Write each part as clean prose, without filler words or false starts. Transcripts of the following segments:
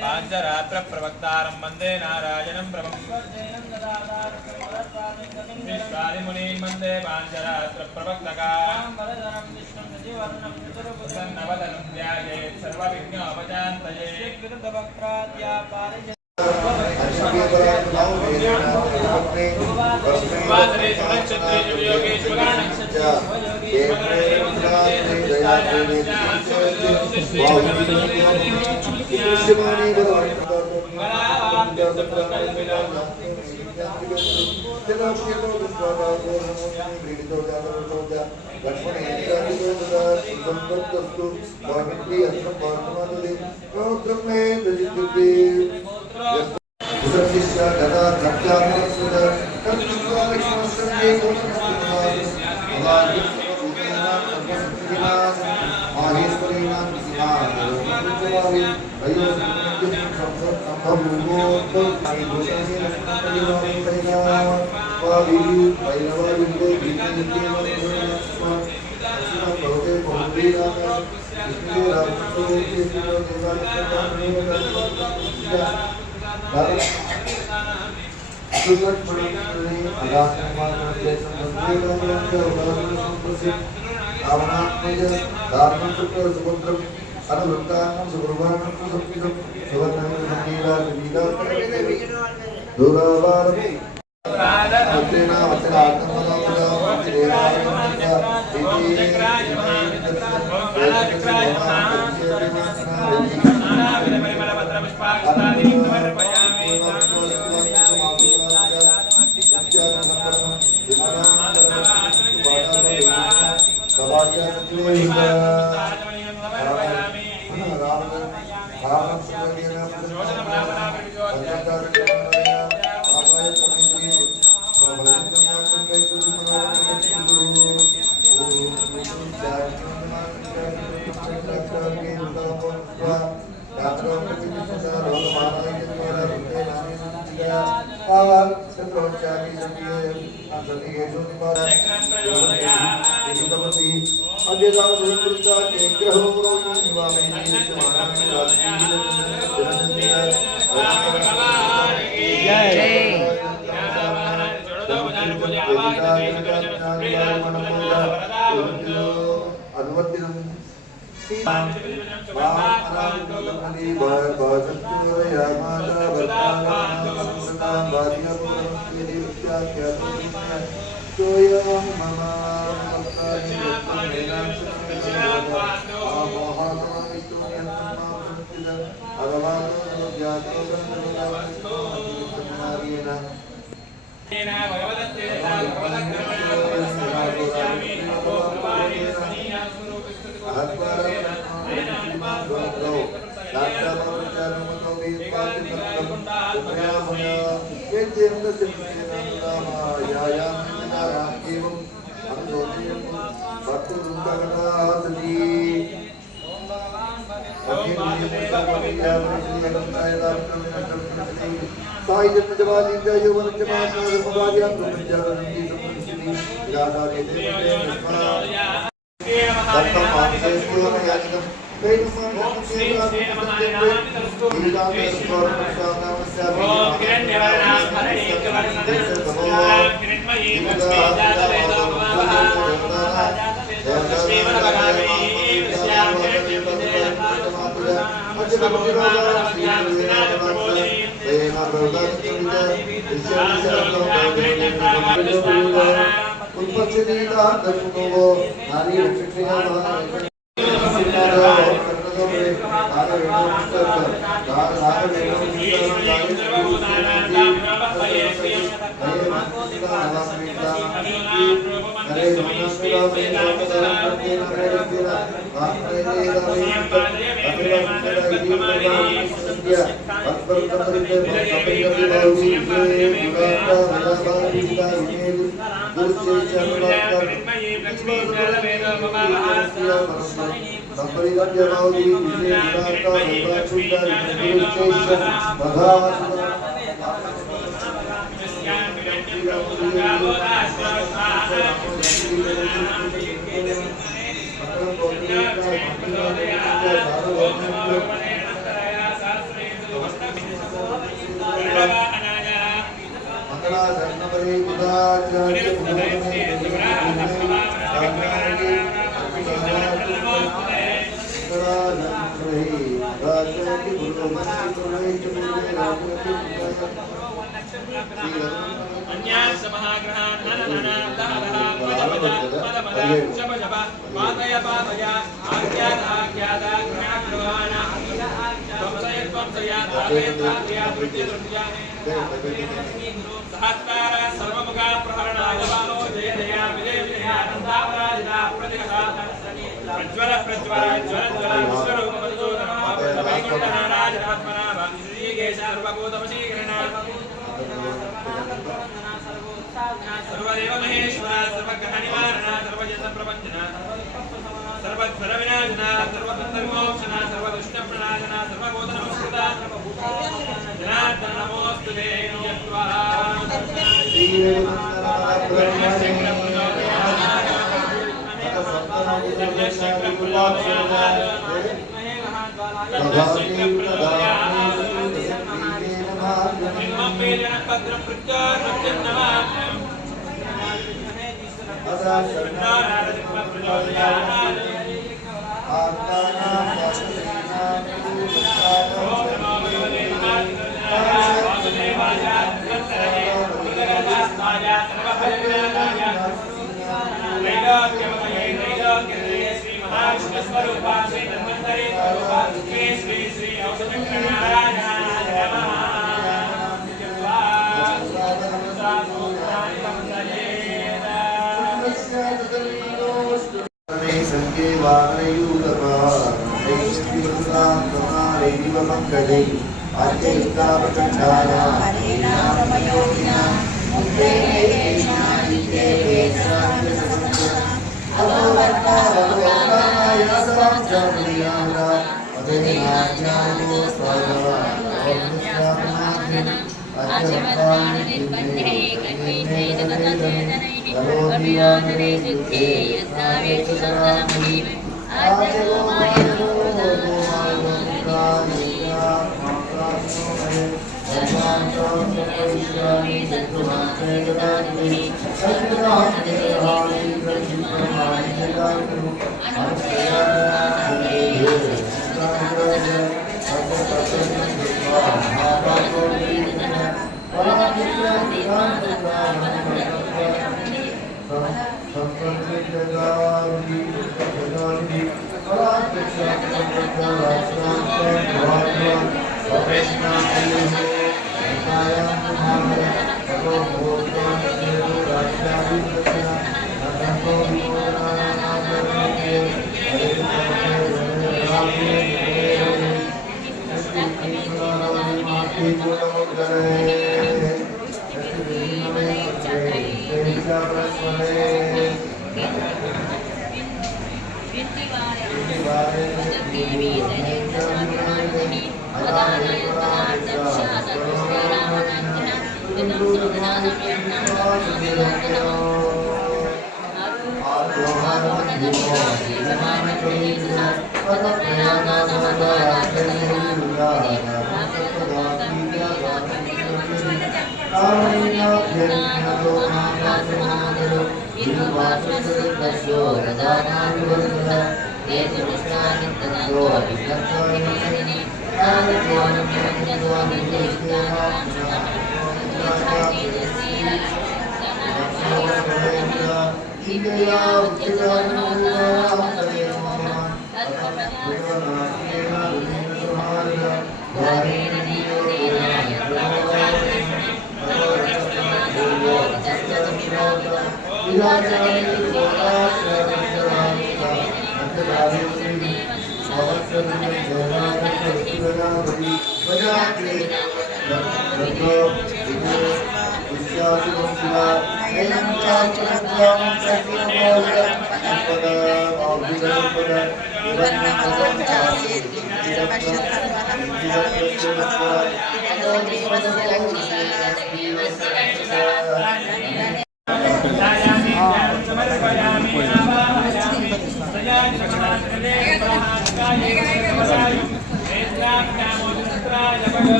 पांचरात्र प्रवक्तारं वंदे नारायणं प्रभं विश्वादिमुनीन् वंदे पांचरात्र प्रवक्तकान् प्रसन्नवदनं ध्यायेत् सर्वविघ्नोपशान्तये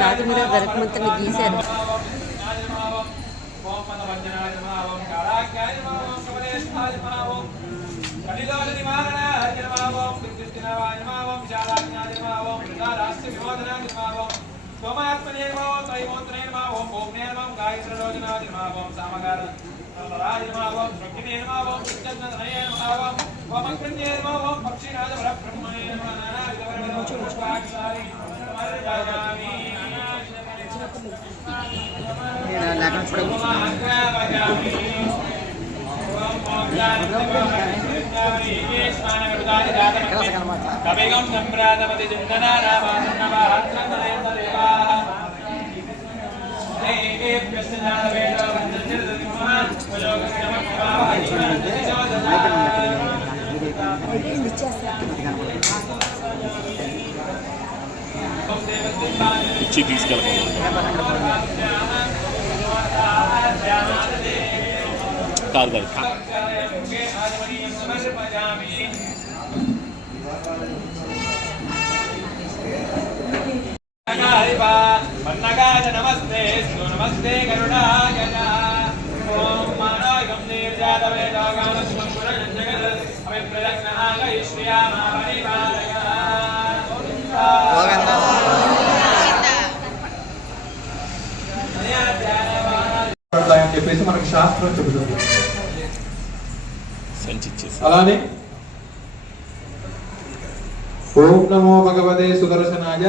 రాజు మీద గరకమంతని గీశారు. కవిగం సంప్రాతమతి ఇచ్చి తీసుకెళ్ళకుండా కాదు నమస్తే నమస్తే గరుడాయ ఓం మానవం అని చెప్పేసి మనకు శాస్త్రం చెబుతుంది. అలానే ఓం నమో భగవతే సుదర్శనాయ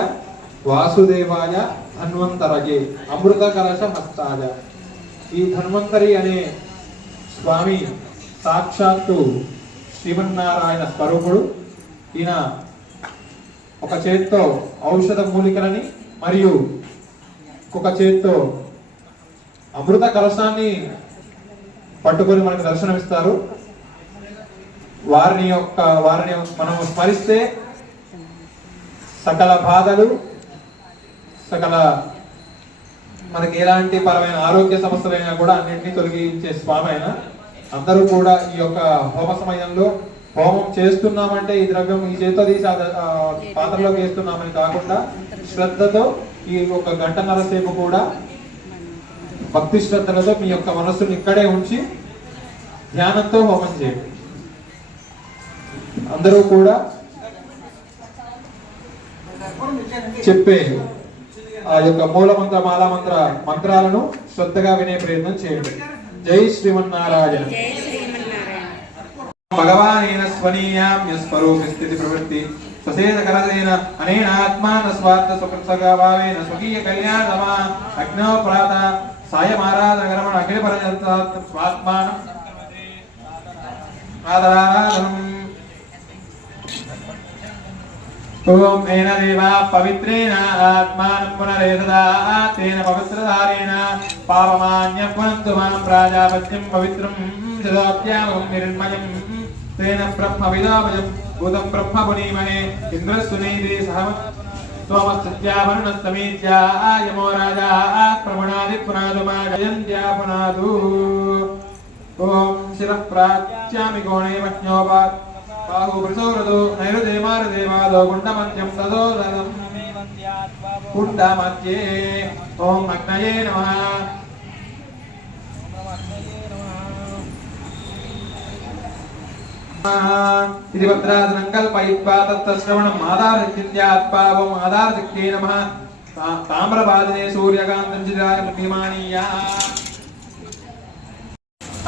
వాసుదేవాయ ధన్వంతరగే అమృత కలశ హస్తాయ. ఈ ధన్వంతరి అనే స్వామి సాక్షాత్తు శ్రీమన్నారాయణ స్వరూపుడు. ఈయన ఒక చేత్తో ఔషధ మూలికలని మరియు ఒక చేత్తో అమృత కలశాన్ని పట్టుకొని మనకు దర్శనమిస్తారు. వారిని మనం స్మరిస్తే సకల బాధలు, సకల మనకి ఎలాంటి పరమైన ఆరోగ్య సమస్యలైనా కూడా అన్నింటినీ తొలగించే స్వామి అయినా. అందరూ కూడా ఈ యొక్క హోమ సమయంలో హోమం చేస్తున్నామంటే ఈ ద్రవ్యం ఈ చేతితో తీసి పాత్రలోకి వేస్తున్నామని కాకుండా శ్రద్ధతో ఈ ఒక గంటన్నర సేపు కూడా భక్తి శ్రద్ధలతో మీ యొక్క మనస్సును ఇక్కడే ఉంచి ధ్యానంతో హోమం చేయండి. అందరూ కూడా చెప్పే ఆ యొక్క మూల మంత్ర మాలా మంత్ర మంత్రాలను శ్రద్ధగా వినే ప్రయత్నం చేయండి. జై శ్రీమన్నారాయణ. భగవానేన స్వనీయాం యస్వరూప స్థితి ప్రవృత్తి स्वसेन करदेन अनेन आत्मान स्वार्थ सुकृत्सभावेन स्वकीय कल्याणमा अग्नौ प्रातः सायमाराधनकर्मण अखिल परजन्त स्वात्मानं आदराराधनम् ओम एन देवा पवित्रेण आत्मानं पुनरेतदा तेन पवित्रधारेण पापमान्यं पुनन्तु मां प्राजापत्यं पवित्रं जदोऽप्यामं निर्मयं तेन ब्रह्मविदामयं भूतं ब्रह्म पुनीमहे इन्द्रस्सुनीति सह त्वमस्तुत्यावरुणस्तमीत्या यमो राजा प्रमुणादि पुनादु मा जयन्त्या पुनादु ओम शिरः प्राच्यामि कोणे मह्योपात् बाहु प्रसोरदो नैरुदेमारुदेवादो कुण्डमध्यं तदोदरं कुण्डमध्ये ओम अग्नये नमः इति भद्रासनं कल्पयित्वा तत्श्रवणम् आधारशक्त्यात्पावम् आधारशक्त्यै नमः ताम्रपादने सूर्यकान्तं चिराय प्रतिमानीया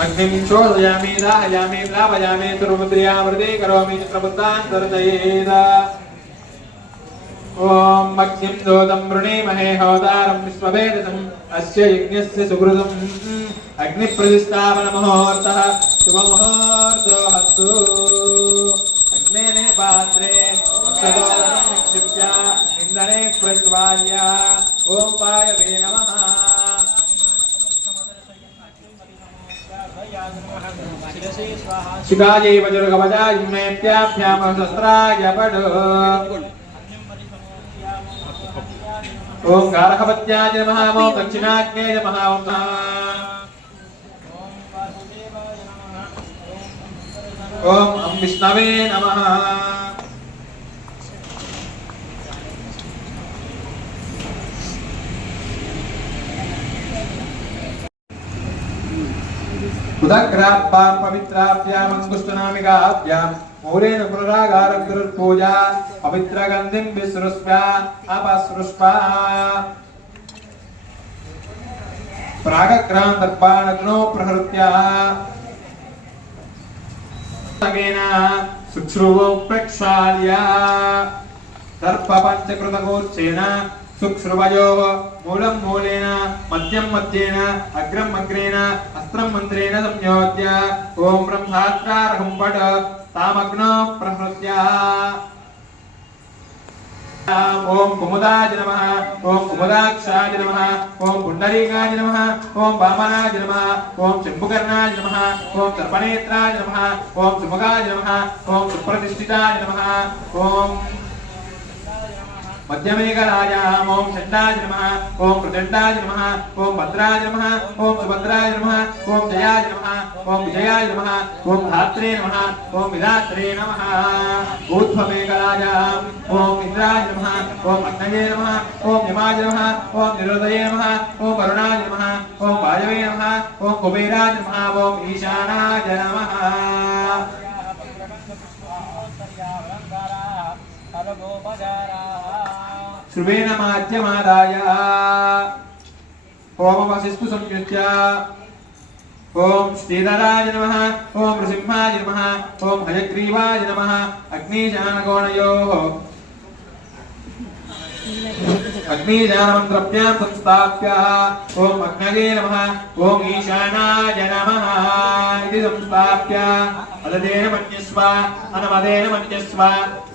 अग्निं शोधयामि दाहयामि द्रावयामि सर्वमुद्रयामृते करोमि चित्रबुद्धान् दर्शयेद ओम अग्निं दोतं वृणीमहे होतारं विश्ववेदसम् अस्य यज्ञस्य सुकृतम् अग्निप्रतिष्ठापनमुहूर्तः शुभमुहूर्तो हस्तु अग्नेने पात्रे अक्षदोदकं निक्षिप्य इन्धने प्रज्वाल्य ओम पायवे नमः शिखायै वज्रकवचाय मेत्याभ्यां शस्त्राय पठो ओम गारहपत्याय नमः ओम दक्षिणाग्नेय नमः ओम विष्णवे नमः उदग्राभ्यां पवित्राभ्याम् अंगुष्ठनामिकाभ्यां मूलेन पुनरागारगुरुर्पूजा पवित्रगन्धिं विसृष्व अपसृष्व प्रागग्रान्तर्पाणग्नो प्रहृत्य तगेन शुश्रुवो प्रक्षाल्य दर्पपञ्चकृतगोच्चेन सुक्ष्रुवयोः मूलं मूलेन मध्यं मध्येन अग्रं अग्रेण अस्त्रं मन्त्रेण संयोज्य ओम ब्रह्मास्त्रारहं पठ तामग्नो प्रहृत्य ओम कुमुदाय नमः ओम कुमुदाक्षाय नमः ओम पुण्डरीकाय नमः ओम वामनाय नमः ओम शम्भुकर्णाय नमः ओम सर्पनेत्राय नमः ओम सुमुखाय नमः ओम सुप्रतिष्ठिताय नमः ओम मध्यमेकराय ओम षण्डाय नमः ओम प्रचण्डाय नमः ओम भद्राय नमः ओम सुभद्राय नमः ओम जयाय नमः ओम विजयाय नमः ओम धात्रे नमः ओम विधात्रे नमः ऊर्ध्वमेकराय ओम इंद्राय नमः ओम अग्नये नमः ओम यमाय नमः ओम निरुदये नमः ओम वरुणाय नमः ओम वायवे नमः ओम कुबेराय नमः ओम ईशानाय नमः श्रुवेण माध्यमादाय ओम वसिष्ठु संयुज्य ओम श्रीधराय नमः ओम नृसिंहाय नमः ओम हयग्रीवाय नमः अग्निजानकोणयोः अग्निजानमन्त्रभ्यां संस्थाप्य ओम अग्नये नमः ओम ईशानाय नमः इति संस्थाप्य अददेन मन्यस्व अनमदेन मन्यस्व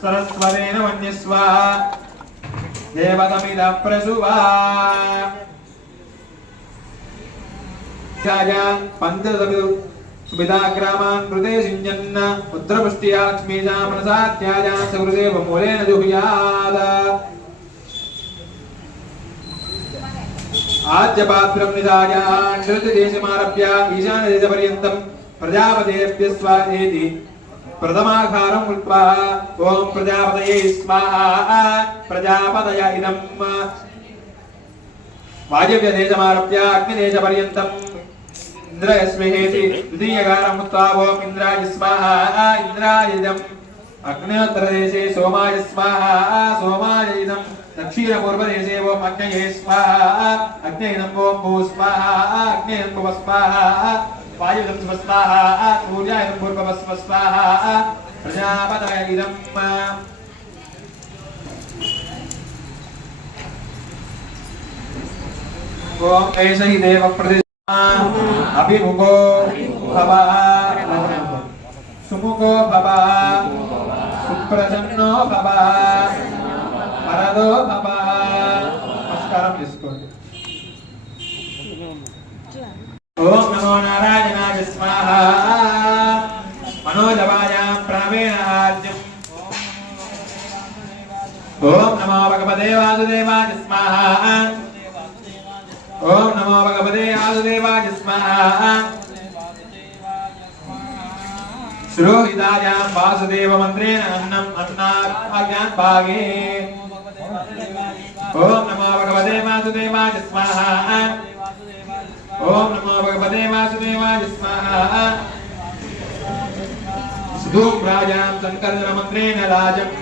सरस्वतेन मन्यस्व देवतमिद प्रसुवा पंचसुविधाग्रामान् कृते सिञ्जन् पुत्रपुष्ट्या लक्ष्मीजा मनसा त्याजान् सकृदेव मूलेन जुहुयात् आज्यपात्रं निधाय नृत्यदेशमारभ्य ईशानदेशपर्यन्तं प्रजापतेभ्यः स्वाहेति प्रथमाघारं कृत्वा ओम प्रजापतये स्वाहा प्रजापतय इदं वायव्यदेशमारभ्य अग्निदेशपर्यन्तम् इंद्रयस्मेहेति द्वितीयघारं कृत्वा ओम इंद्राय स्वाहा इंद्राय इदम् अग्न्योत्तरदेशे सोमाय स्वाहा सोमाय इदं दक्षिणपूर्वदेशे ओम अग्नये स्वाहा अग्नयेनं ओम भू स्वाहा अग्नयेनं भुव स्वाहा वायुं स्वाहा सूर्याय भूर्भुवः स्वाहा प्रजापतये इदं ओम एष हि देव प्रतिष्ठा अभिमुखो भवः सुमुखो भवः सुप्रसन्नो भवः वरदो भवः। नमस्कारं చేసుకోండి। ओम नमो नारायणाय स्वाहा मनोजवायां प्रावेण आर्जम्। ओम नमो भगवते वासुदेवाय स्वाहा ओम नमो भगवते वासुदेवाय स्वाहा श्रोहितायां वासुदेव मन्त्रेण अन्नम् अन्नाद् भागे। ओम नमो भगवते वासुदेवाय स्वाहा ओम नमो भगवते वासुदेवाय स्वाहा सुधूम्रायां संकर्षण मन्त्रेण राजम्।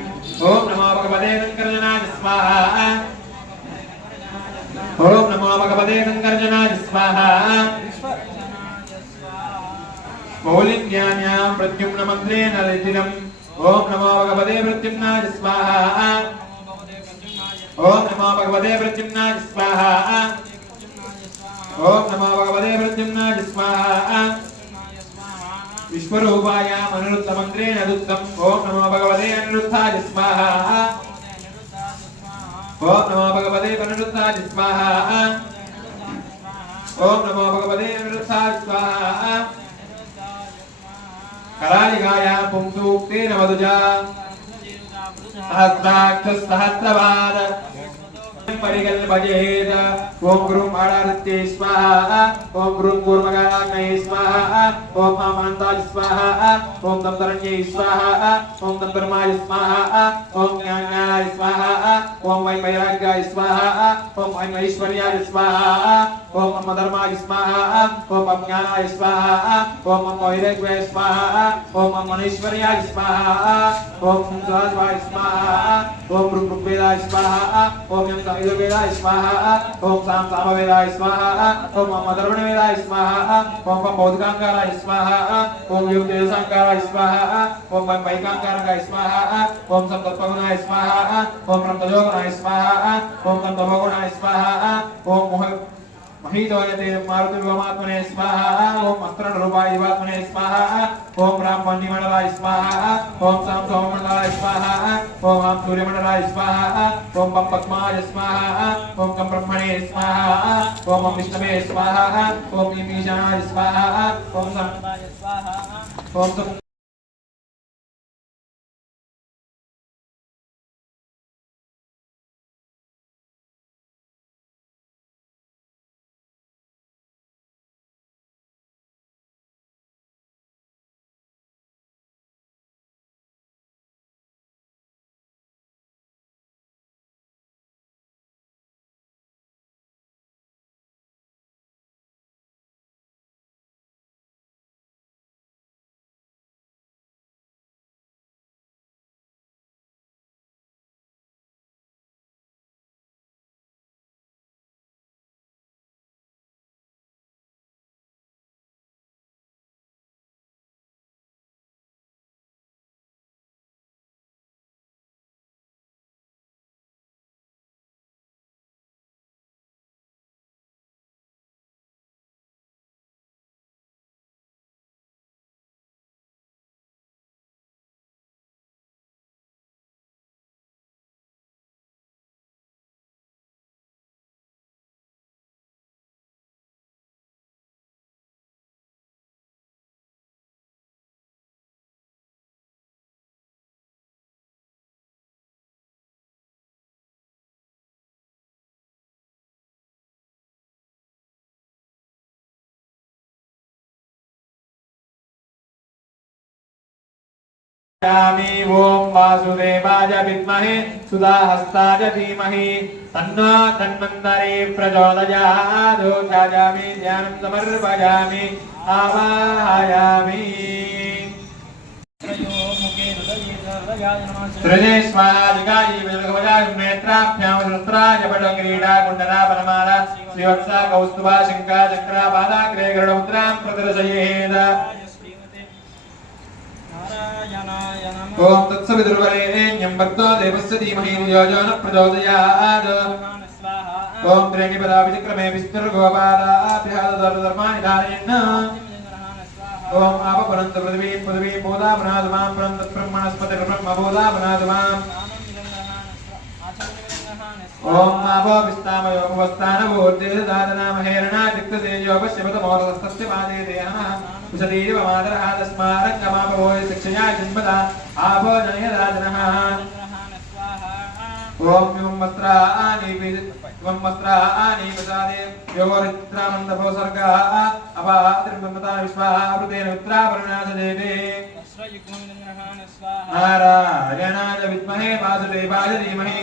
ओम नमो भगवते संकर्षणाय स्वाहा ओम नमो भगवते संकर्षणाय स्वाहा मौलिन्यान्यां प्रद्युम्न मन्त्रेण लिजिनम्। ओम नमो भगवते प्रद्युम्नाय स्वाहा ओम नमो भगवते प्रद्युम्नाय स्वाहा ओम नमो भगवते प्रद्युम्नाय स्वाहा विश्वरूपायाम् अनिरुद्ध मन्त्रेण दुग्धम्। ओम नमो भगवते अनिरुद्धाय स्वाहा ओम नमो भगवते अनिरुद्धाय स्वाहा ओम नमो भगवते अनिरुद्धाय स्वाहा करालिकायां पुंसूक्तेन मधुजा सहस्राक्षसहस्रपाद परिकल्पयेत्। ओम गुरुं आराधित्ये स्वाहा ओम गुरुं कूर्मकाग्नये स्वाहा ओम अमन्ताय स्वाहा ओम दन्तरण्ये स्वाहा ओम दन्तर्माय स्वाहा ओम ज्ञानाय स्वाहा ओम वैराग्याय स्वाहा ओम ऐश्वर्याय स्वाहा ओम धर्माय स्वाहा ओम ज्ञानाय स्वाहा ओम वैराग्याय स्वाहा ओम मनेश्वर्याय स्वाहा ओम सहस्राय स्वाहा ओम ऋग्वेदाय स्वाहा ओम यजुर्वेदाय स्वाहा ओम सामवेदाय स्वाहा ओम अधर्वणवेदाय स्वाहा ओम बौद्धिकांकाराय स्वाहा ओम युक्तेजसांकाराय स्वाहा ओम वैकांकाराय स्वाहा ओम संकल्पगुणाय स्वाहा ओम ब्रह्मयोगुणाय स्वाहा ओम तमोगुणाय स्वाहा ओम महीतोयते मारुतिर्वमात्मने स्वाहा ओम अस्त्ररूपाय दिवात्मने स्वाहा ओम ब्राह्मण्यमण्डलाय स्वाहा ओम सोममण्डलाय स्वाहा ओम सूर्यमण्डलाय स्वाहा ओम पद्माय स्वाहा ओम ब्रह्मणे स्वाहा ओम विष्णवे स्वाहा ओम ईशानाय स्वाहा ओम स्वाहा ओम ओम वासुदेवाय विद्महे सुधाहस्ताय धीमहि तन्नो धन्वन्तरि प्रचोदयात्। ध्यायामि ध्यानं समर्पयामि आवाहयामि। सृजे स्वाहादिकाय विलगवजाय नेत्राभ्यां सहस्राय पटक्रीडा कुण्डला परमाला श्रीवत्सा कौस्तुभा शङ्का चक्रा पादाग्रे गरुडमुद्रां प्रदर्शयेत्। ओम तत्सवितुर्वरेण्यं भर्गो देवस्य धीमहि धियो यो नः प्रचोदयात्। ओम त्रेणीपदा विचक्रमे विष्णुर्गोपालाभ्याधर्माणि धारयन् ओम आपपरन्त पृथिवी मोदा पुनादमां परन्त ब्रह्मणस्पति ब्रह्मबोधा पुनादमां ओम नाभो विस्तामयो भवस्तानभूर्तिदादनामहेरणा दिक्ततेजो पश्यमतमोदस्तस्य पादे देहनः कुशलीवमादरः तस्मारङ्गमापभोय शिक्षया जन्मदा आभो जनयदादनः ओम त्वं वस्त्राणि प्रसादे योगरित्रामन्दभो सर्गः अपात्रिमता विश्वाः अमृतेन उत्तराभरणासदेवे नारायणाय विद्महे वासुदेवाय धीमहि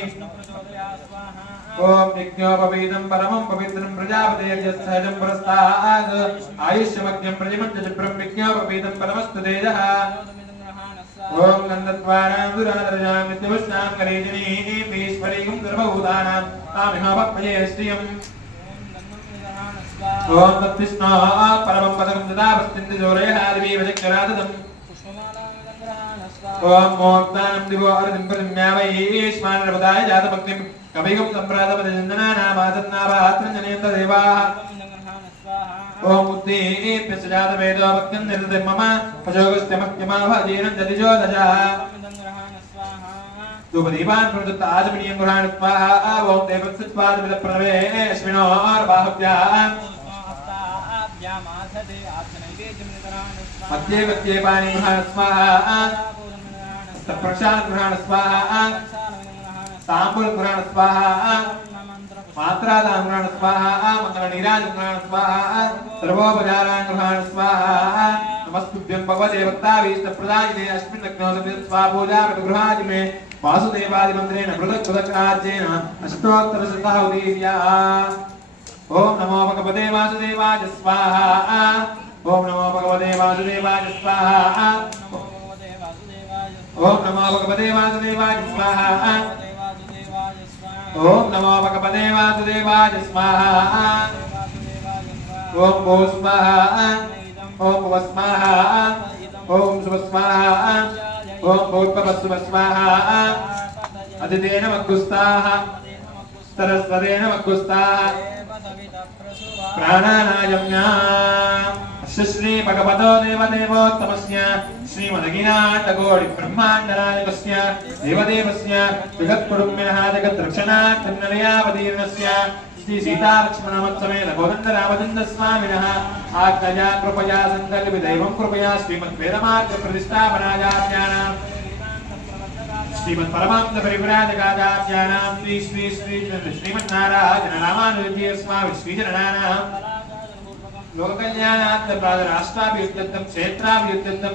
ओम यज्ञोपवीतं परमं पवित्रं प्रजापतेर्यस्सहजं पुरस्तात् आयुष्यमग्नं प्रतिमञ्चप्रं यज्ञोपवीतं परमस्तु तेजः ओम गन्धद्वारां दुरादरजां नित्यपुष्णां करेजनीं ईश्वरीं सर्वभूतानां तामिहापत्मये श्रियम् ओम तत्विष्णो परमं पदकं ददावस्तिन्ति जोरयः दिवीवचक्राददम् ओम मोक्तानं दिवो अर्धिं प्रतिम्यावैश्वानरपदाय जातमग्निं कविगं सम्प्रातपतिजन्दनानामासन्नाभात्रञ्जनयन्त देवाः ओम उद्दीप्य जातवेदो भक्तिं निर्दे मम पशोगस्त्यमक्यमाभजीनं जतिजो दजः धूपदीपान् प्रदत्त आजमनीयं गृहाण स्वाहा ओम देवत्सत्पादविदप्रणवे अश्विनोर्बाहुभ्याम् मध्ये मध्ये पाणि गृहाण स्वाहा प्रक्षाल गृहाण स्वाहा तांबूल गृहाण स्वाहा मात्रादान गृहाण स्वाहा मंगल नीराज गृहाण स्वाहा सर्वोपचारान गृहाण स्वाहा नमस्तुभ्यं भगवदेवताभीष्टप्रदायिने अस्मिन् अग्नोदके स्वापूजा गृहाज में वासुदेवादि मंत्रेण पृथक् अष्टोत्तरशतः उदीर्या ओम नमो भगवते वासुदेवाय स्वाहा ओम नमो भगवते वासुदेवाय स्वाहा ओम नमो भगवते वासुदेवाय स्वाहा ओम नमो भगवते वासुदेवाय स्वाहा ओम भो स्वाहा ओम भुव स्वाहा ओम शुभ स्वाहा ओम भूर्भुवस्सुभ स्वाहा अदितेन मग्गुस्ताः सरस्वतेन मग्गुस्ताः प्राणानायम्या श्री भगवतो देवदेवोत्तमस्य श्रीमदगिनाथकोटि ब्रह्माण्डनायकस्य देवदेवस्य जगत्कुटुम्बिनः जगद्रक्षणार्थनिलयावतीर्णस्य श्री सीतालक्ष्मणमत्समेत गोविन्दरामचन्द्रस्वामिनः आज्ञया कृपया सङ्कल्पितैवं कृपया श्रीमद्वेदमार्गप्रतिष्ठापनाचार्याणां श्रीमत्परमांस परिव्राजकाचार्याणां श्री श्री श्री श्रीमन्नारायण रामानुजतीर्थ स्वामी श्रीचरणानां लोककल्याणार्थ राष्ट्राभियुद्धं क्षेत्राभियुद्धं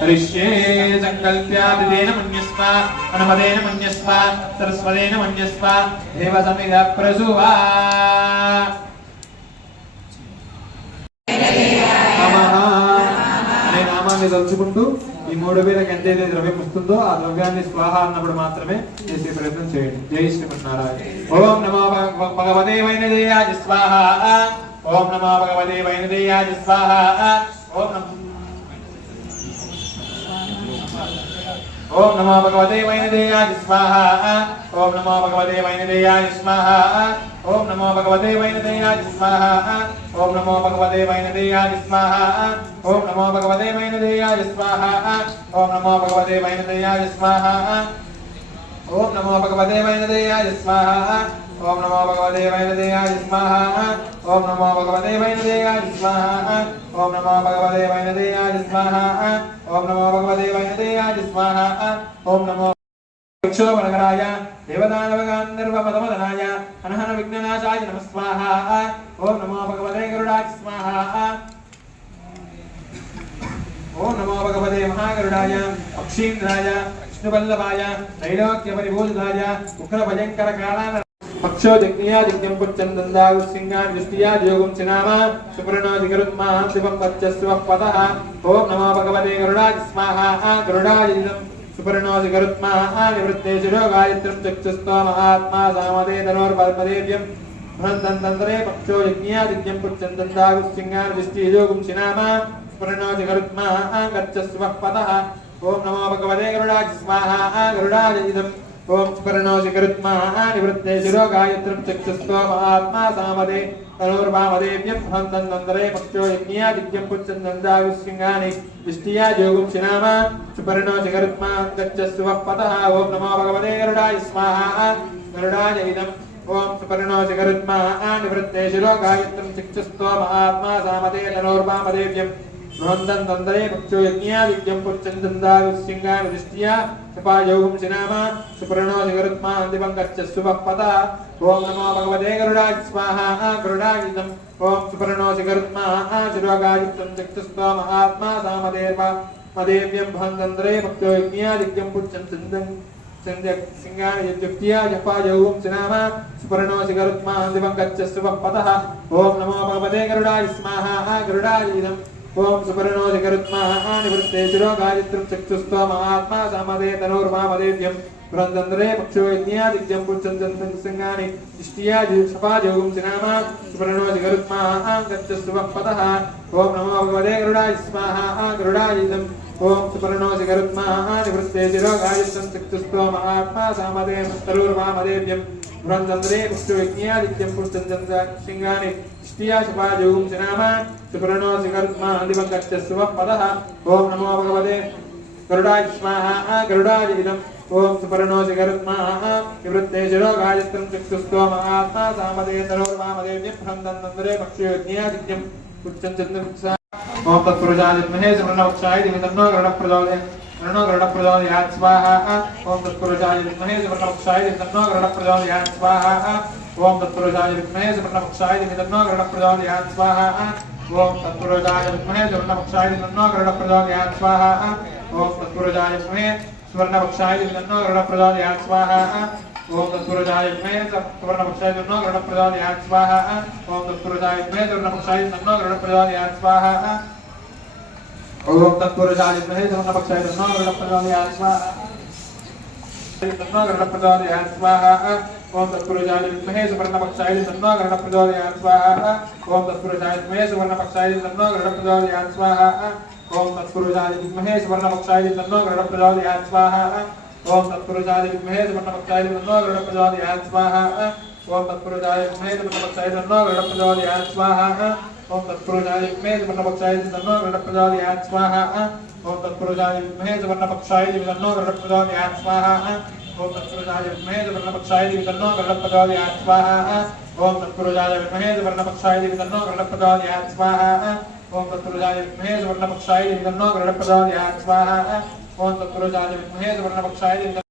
हरिष्ये संकल्प्यादितेन मन्यस्व अनमदेन मन्यस्व सरस्वतेन मन्यस्व देवसमिधा प्रसुवा అనే నామాన్ని తలుచుకుంటూ ఈ 3000కి ఎంతైతే ద్రవ్యం వస్తుందో ఆ ద్రవ్యాన్ని స్వాహ అన్నప్పుడు మాత్రమే చేసే ప్రయత్నం చేయండి. జై శ్రీమన్నారాయణ. ఓం నమో భగవతే వైనదేయాయ స్వాహ ఓం నమో భగవతే వైనదేయాయ స్వాహ ఓం नमो भगवते वैनदेयाय स्वाहा ओम नमो भगवते वैनदेयाय स्वाहा ओम नमो भगवते वैनदेयाय स्वाहा ओम नमो भगवते वैनदेयाय स्वाहा ओम नमो भगवते वैनदेयाय स्वाहा ओम नमो भगवते वैनदेयाय स्वाहा ओम नमो भगवते वैनदेयाय स्वाहा ओम नमो भगवते वैनदेयाय स्वाहा ओम नमो भगवते वैनदेयाय स्वाहा ओम नमो भगवते वैनदेयाय स्वाहा ओम नमो भगवते वैनदेयाय स्वाहा ओम नमो क्षोभनगराय देवदानवगान्धर्वपदमदनाय अनहन विघ्ननाशाय नमः स्वाहा ओम नमो भगवते गरुडाय स्वाहा ओम नमो भगवते महागरुडाय अक्षीन्द्राय विष्णुवल्लभाय त्रैलोक्यपरिभूषिताय उग्रभयङ्करकालान पक्षो जग्निया जग्ञं पुच्छन्दन्दागु सिंहान् विष्टिया योगं चिनामा सुप्रणोदिगरुत्मा शिवं वच्चस्वः पदः ओम नमो भगवते गरुडाय स्वाहा गरुडाय सुप्रणोदिगरुत्मा निवृत्तेषु गायत्रं चक्षुस्तो महात्मा सामदे धनोर्पद्मदेव्यं भ्रन्दन्तरे पक्षो जग्निया जग्ञं पुच्छन्दन्दागु सिंहान् विष्टिया योगं चिनामा सुपर्णो जगरुत्मा गच्छस्व पदः ओम नमो भगवते गरुडाय स्वाहा गरुडाय इदम् ओम सुपर्णो जगरुत्मा निवृत्ते शिरोगायत्रं चक्षुस्त्वा महात्मा सामदे तनोर्वामदेव्यं हन्तन्दरे पक्षो यज्ञादिज्ञं पुच्छन्दन्दायुष्यङ्गानि विष्टिया जोगुं शिनामा सुपर्णो जगरुत्मा गच्छस्व पदः ओम नमो भगवते गरुडाय स्वाहा गरुडाय इदम् ओम सुपर्णो जगरुत्मा निवृत्ते शिरोगायत्रं चक्षुस्त्वा महात्मा सामदे तनोर्वामदेव्यं बृहन्दन्दरे पक्षो यज्ञादिज्ञं पुच्छन्दन्दायुष्यङ्गानि विष्टिया सपायोगं शिनामा सुपर्णो जगरुत्मा दिवं गच्छस्व पदः ओम नमो भगवते गरुडाय स्वाहा गरुडाय इदम् ओम सुपर्णो जगरुत्मा शिरोगायुक्तं चक्षुस्त्वा महात्मा सामदेवा मदेव्यं भन्दन्द्रे भक्तो यज्ञादिज्ञं पुच्छन्दं सिंगानि युक्त्या जपायोगं शिनामा सुपर्णो जगरुत्मा दिवं गच्छस्व पदः ओम नमो भगवते गरुडाय स्वाहा गरुडाय इदम् ओम सुपर्णो जगरुत्मा निवृत्ते शिरोगायत्रं चक्षुस्त्वा महात्मा सामदे तनोर्वामदेव्यं बृहन्दन्द्रे पक्षो यज्ञादिज्ञं पुच्छन्दं सिंगानि इष्टिया सपायोगं शिनामा सुपर्णो जगरुत्मा गच्छस्व पदः ओम नमो भगवते गरुडाय स्वाहा गरुडाय इदम् ओम सुपर्णो जगरुत्मा निवृत्ते शिरोगायत्रं चक्षुस्त्वा महात्मा सामदे तनोर्वामदेव्यं बृहन्दन्द्रे पक्षो यज्ञादिज्ञं पुच्छन्दं सिंगानि इष्टिया सपायोगं शिनामा सुपर्णो जगरुत्मा दिवं गच्छस्व पदः ओम नमो भगवते गरुडाय स्वाहा गरुडाय इदम् ओम सुपर्णो जगरुत्मा निवृत्ते शिरोगायत्रं चक्षुस्त्वा महात्मा सामदे तनोर्वामदेव्यं बृहन्दन्द्रे पक्षो यज्ञादिज्ञं पुच्छन्दं ओम तत्पुरुषाय विद्महे सुवर्णपक्षाय धीमहि तन्नो गरुडप्रचोदयात् स्वाहा ओम तत्पुरुषाय विद्महे सुवर्णपक्षाय धीमहि तन्नो गरुडप्रचोदयात् स्वाहा ओम तत्पुरुषाय विद्महे सुवर्णपक्षाय धीमहि तन्नो गरुडप्रचोदयात् स्वाहा ओम तत्पुरुषाय विद्महे सुवर्णपक्षाय धीमहि तन्नो गरुडप्रचोदयात् स्वाहा ओम तत्पुरुषाय विद्महे सुवर्णपक्षाय धीमहि तन्नो गरुडप्रचोदयात् स्वाहा ओम तत्पुरुषाय विद्महे सुवर्णपक्षाय धीमहि तन्नो गरुडप्रचोदयात् स्वाहा ओम तत्पुरुषाय विद्महे सुवर्णपक्षाय धीमहि तन्नो गरुडप्रचोदयात् स्वाहा ओम तत्पुरुषाय विद्महे सुवर्णपक्षाय धीमहि तन्नो गरुडप्रचोदयात् स्वाहा तन्नो गरुडप्रचोदयात् स्वाहा ओम तत्पुरुषाय विद्महे सुवर्णपक्षाय धीमहि तन्नो गरुडप्रचोदयात् स्वाहा ओम तत्पुरुषाय विद्महे सुवर्णपक्षाय धीमहि तन्नो गरुडप्रचोदयात् स्वाहा ओम तत्पुरुषाय विद्महे सुवर्णपक्षाय धीमहि तन्नो गरुडप्रचोदयात् स्वाहा ओम तत्पुरुषाय विद्महे सुवर्णपक्षाय धीमहि तन्नो गरुडप्रचोदयात् स्वाहा ओम तत्पुरुषाय विद्महे सुवर्णपक्षाय धीमहि तन्नो गरुडप्रचोदयात् स्वाहा ओम तत्पुरुषाय विद्महे सुवर्णपक्षाय धीमहि तन्नो गरुडप्रचोदयात् स्वाहा ओम तत्पुरुषाय विद्महे सुवर्णपक्षाय धीमहि तन्नो गरुडप्रचोदयात् स्वाहा ओम तत्पुरुषाय विद्महे सुवर्णपक्षाय धीमहि तन्नो गरुडप्रचोदयात् स्वाहा ओम तत्पुरुषाय विद्महे सुवर्णपक्षाय धीमहि तन्नो गरुडप्रचोदयात् स्वाहा ओम तत्पुरुषाय विद्महे सुवर्णपक्षाय धीमहि तन्नो गरुडप्रचोदयात् स्वाहा ओम तत्पुरुषाय विद्महे सुवर्णपक्षाय धीमहि